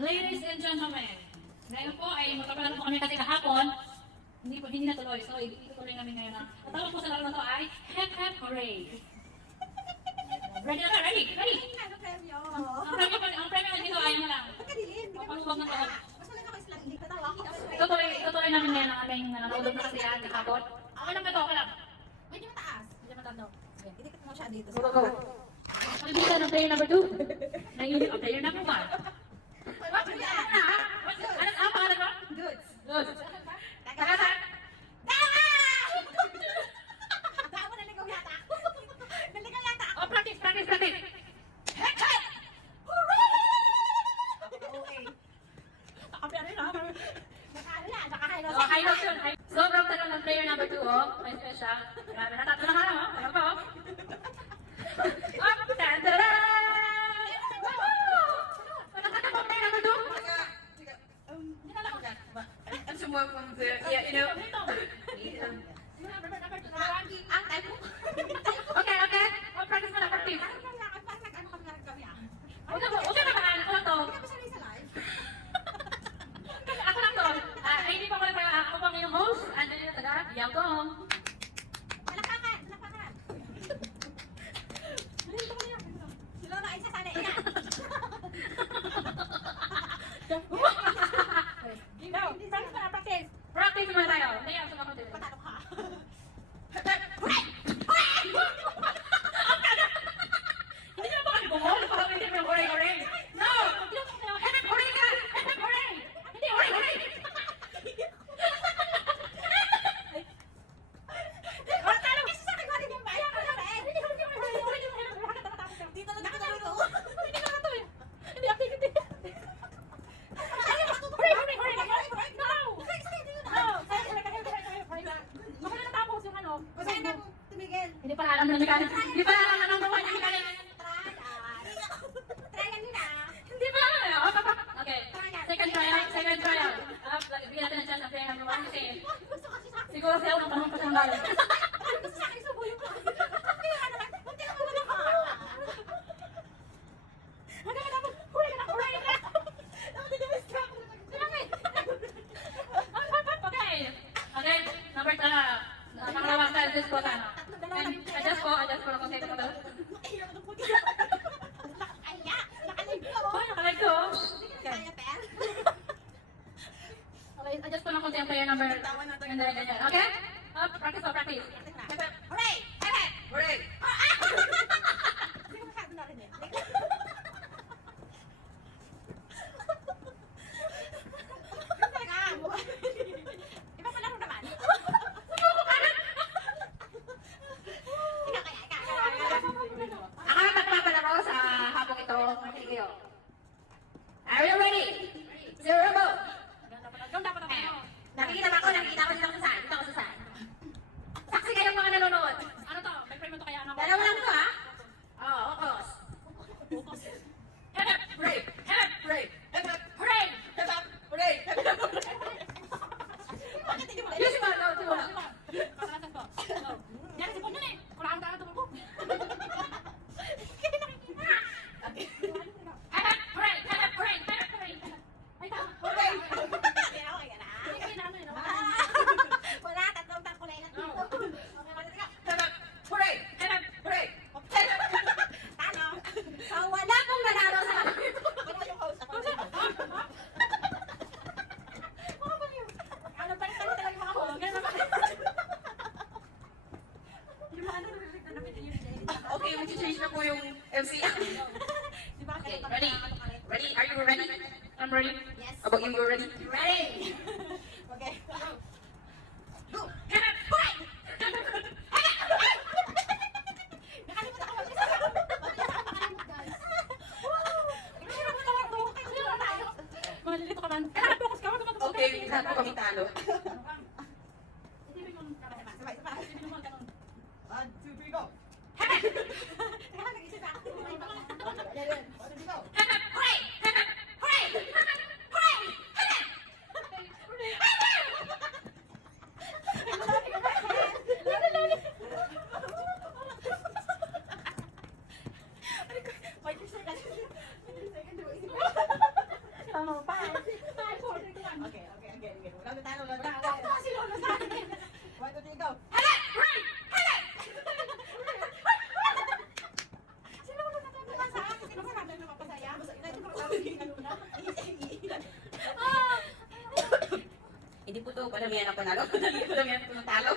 Ladies and gentlemen, ngayon po ay magpapalaro po kami kasi kahapon, hindi natuloy. So, itutuloy namin ngayon na. Ang tawag po sa laro na to ay Hep Hep Hooray! Ready na ba? Ready? Ready? Ano premyo? Ang premyo dito ay ano lang. Pagkadiin. Papalubog ng loob. Mas wala ka islang hindi tatawa. Itutuloy namin ngayon ang aming nanonood na kasi yan kahapon. Okay lang ba ito? Okay lang. Medyo mataas. Hindi matando. Sige. Idikit mo siya dito. Go, go, go. Palibitan ng player number 2. Naiinip ang player number 1. Ano ang pangalan mo? Goods. Good. Tagasan. Dawa! Dawa, naligaw yata ako. Naligaw yata ako. Oh, practice. Hep hep! Hooray! Okay. Nakapiyan rin ha. Naka-high Oh, high notes yun. Sobrang tagal ng player number 2, oh. May special. Grabe, natatlo na ka lang, oh. Ano pa, oh? Up, tadara! Nakakata po player number 2? And someone from the, yeah, you know. Ang type mo. Okay. Oh, practice mo na, practice. Huwag ka naman, ako lang to. Ako lang to. Hindi pa pala ako pang yung host. Andun yung taga, Yagong. Palakpakan. Sila na isa sana ina. Go, practice. Practice muna tayo. Hindi ako sa mga Patalo ka. Hindi na ba kami bumol? Parang hindi mo yung hooray. No! Hep hooray ka! Hep hooray! Hindi hooray! Patalo kasi sa akin ba rin yung bayan ko na rin. Dito na dito. Hindi ka na to eh. Hindi activity. Hooray! No! Baka na natapos yung ano. Kasi na tumigil. Hindi pa alam ng mechanic. Hindi pa alam ng buwan ng mechanic. Trial nila. Hindi pa alam eh. Okay. Second trial. Bigyan natin ang chance ng player number 1 kasi Gusto kasi sa akin. siguro siya unang panahon pa siyang galing. Gusto sa akin subo yung kaya ano lang. Hindi ako wala ka. Hanggang ka dapat. Hooray ka. Dapat hindi mas ka. Okay, number 2. Pangalawang tayo, adjust ko sana. Adjust ko lang kung sino ko to. Ay, ya. Nakalig ko. Oh, nakalag ko. Kaya, per. Okay, adjust ko lang kung sino player number. Ganyan. Okay? Practice. Hooray! Hooray! Hooray! Hindi ko masyado narinig. Talaga. Iba pala rin naman. Ako ang magpapalaro sa habang ito. Matigil. Are you ready? Zero remote. Nakikita ko dito kung saan. Saksi kayong mga nanonood. Ano to? May frame mo to kaya ano? Dalawa lang to ha? Oo, okos. Hep, Hooray! Hooray! hooray! Hooray! Bakit hindi mo Yes, ma. No, diba? Pagkakasan ko. Yan si Pon yun eh. Wala kang tara tumulong ko. Hooray! Ay, tama. Hooray! Okay ka na? Hindi kasi na ano eh. no? Wala, tatlong tangkulay lang dito. Okay, wala ka. Hooray! Hooray! Talo. So, wala pong nanalo sa wala yung host. Ako na ano pa rin talaga yung mga host? Ganun ba? Yung mga narinig na namin yung Okay, mag-change na po yung MC. Di ba? Okay, ready? Ready? Are you ready? I'm ready. Yes. How about you? You're ready? Ready? Okay. Go! Nakalimutan ko mag-isa. Mag-isa ka makalimut, guys. Hirap mo talaga to. Kaya tayo. Malilito ka man. Focus ka. Okay, lahat po kami talo. Isipin mo yung kamay. Sabay, sabay. Isipin mo yung tanong. 1, 2, 3, go! Teka, nag-isip ako. Yan. 1, 2, 3, go! Hooray! Hooray! Hooray! Wait, second. Second, Tama. Damihan ang panalo. Damihan ang panalo.